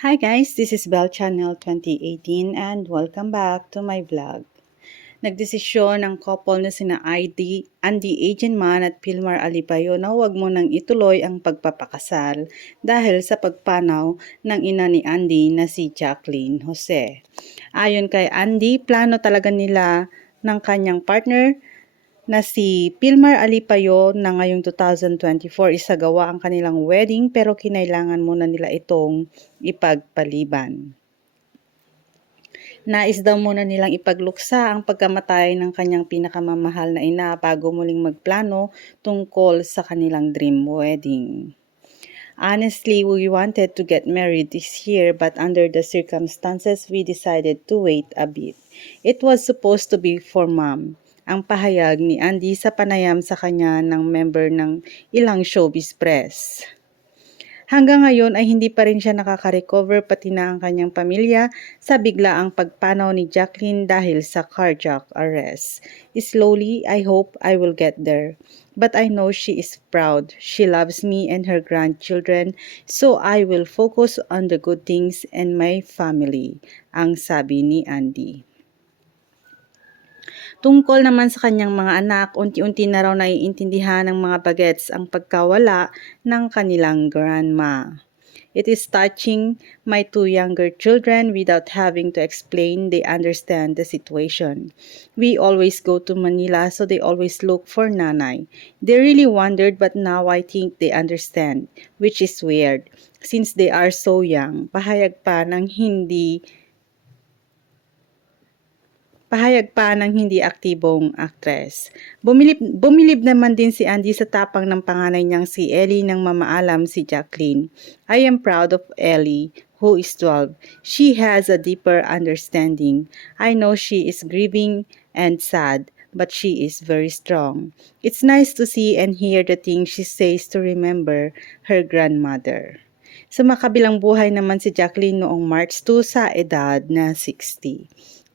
Hi guys, this is Bell Channel 2018 and welcome back to my vlog. Nagdesisyon ang couple na sina ID, Andy Agenman at Pilmar Alipayo na huwag mo nang ituloy ang pagpapakasal dahil sa pagpanaw ng ina ni Andy na si Jacqueline Jose. Ayon kay Andy, plano talaga nila ng kanyang partner na si Pilmar Alipayo na ngayong 2024 isagawa ang kanilang wedding pero kinailangan muna nila itong ipagpaliban. Nais daw muna nilang ipagluksa ang pagkamatay ng kanyang pinakamamahal na ina bago muling magplano tungkol sa kanilang dream wedding. Honestly, we wanted to get married this year but under the circumstances we decided to wait a bit. It was supposed to be for mom. Ang pahayag ni Andy sa panayam sa kanya ng member ng ilang showbiz press. Hanggang ngayon ay hindi pa rin siya nakaka-recover pati na ang kanyang pamilya sa biglaang pagpanaw ni Jacqueline dahil sa cardiac arrest. Slowly, I hope I will get there. But I know she is proud. She loves me and her grandchildren, so I will focus on the good things and my family, ang sabi ni Andy. Tungkol naman sa kanyang mga anak, unti-unti na raw naiintindihan ng mga bagets ang pagkawala ng kanilang grandma. It is touching my two younger children without having to explain they understand the situation. We always go to Manila so they always look for nanay. They really wondered but now I think they understand, which is weird since they are so young. Pahayag pa ng hindi Pahayag pa ng hindi aktibong aktres. Bumilib, bumilib naman din si Andy sa tapang ng panganay niyang si Ellie nang mamaalam si Jacqueline. I am proud of Ellie, who is 12. She has a deeper understanding. I know she is grieving and sad, but she is very strong. It's nice to see and hear the things she says to remember her grandmother. Sa makabilang buhay naman si Jacqueline noong March 2 sa edad na 60.